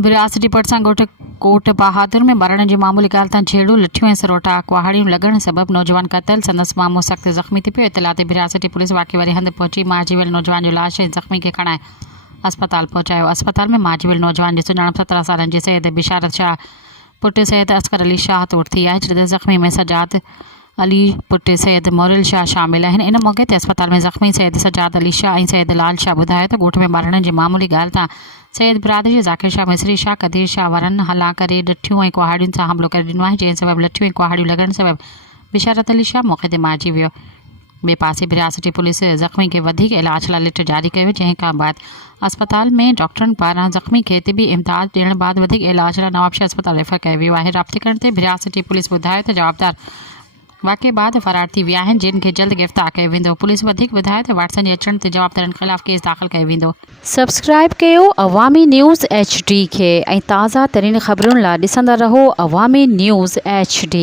विरासती पटसा ॻोठ कोट बहादुर में मरण जी मामूली ॻाल्हि तां छेड़ो लठियूं ऐं सरोटा कुहाड़ियूं लॻण सबबि नौजवान क़तल संदसि मामो सख़्त ज़ख़्मी थी पियो। इतला ते विरासती पुलिस वाक़े वारी हंधि पहुची मारिजी वियल नौजवान जो लाश ऐं ज़ख़्मी खे खणाए अस्पताल पहुचायो। अस्पताल में मारिजी वियल नौजवान जी सुञाणप 17 सालनि जे सैयद बिशारत शाह पुट सैयद असकर अली शाह तौर थी आहे, जॾहिं ज़ख़्मी में सजाद अली पुट सैयद मोरिल शाह शामिल आहिनि। इन मौक़े ते अस्पताल में ज़ख़्मी सैयद सजाद अली शाह ऐं सैयद लाल शाह ॿुधायो त ॻोठ में मरण जी मामूली ॻाल्हि तां सैयद बिरादरी ज़ाकिर शाह मिसरी शाह कदीर शाह वारनि हला करे लठियूं ऐं कुहाड़ियुनि सां हमिलो करे ॾिनो आहे, जंहिं सबबि लठियूं ऐं कुहाड़ियूं लॻण सबबि बिशारत अली शाह मौक़े ते मारिजी वियो। ॿिए पासे विरासती पुलिस ज़ख़्मी खे वधीक इलाज लाइ लिट जारी कयो, जंहिं खां बाद अस्पताल में डॉक्टरनि पारां ज़ख़्मी खे तिबी इमदाद ॾियण बाद वधीक इलाज लाइ नवाबशाह अस्पताल रेफर कयो वियो आहे। राब्ते करण ते विरासती पुलिस ॿुधायो त जवाबदार वाक़े बाद फरार थी विया आहिनि, जिन खे जल्द गिरफ़्तार कयो वेंदो। पुलिस वधीक ॿुधायो त वाटसन जे अचण ते जवाबदारनि ख़िलाफ़ केस दाख़िल कयो वेंदो। सब्सक्राइब कयो अवामी न्यूज़ HD खे ऐं ताज़ा तरीन ख़बरुनि लाइ ॾिसंदा रहो अवामी न्यूज़ HD।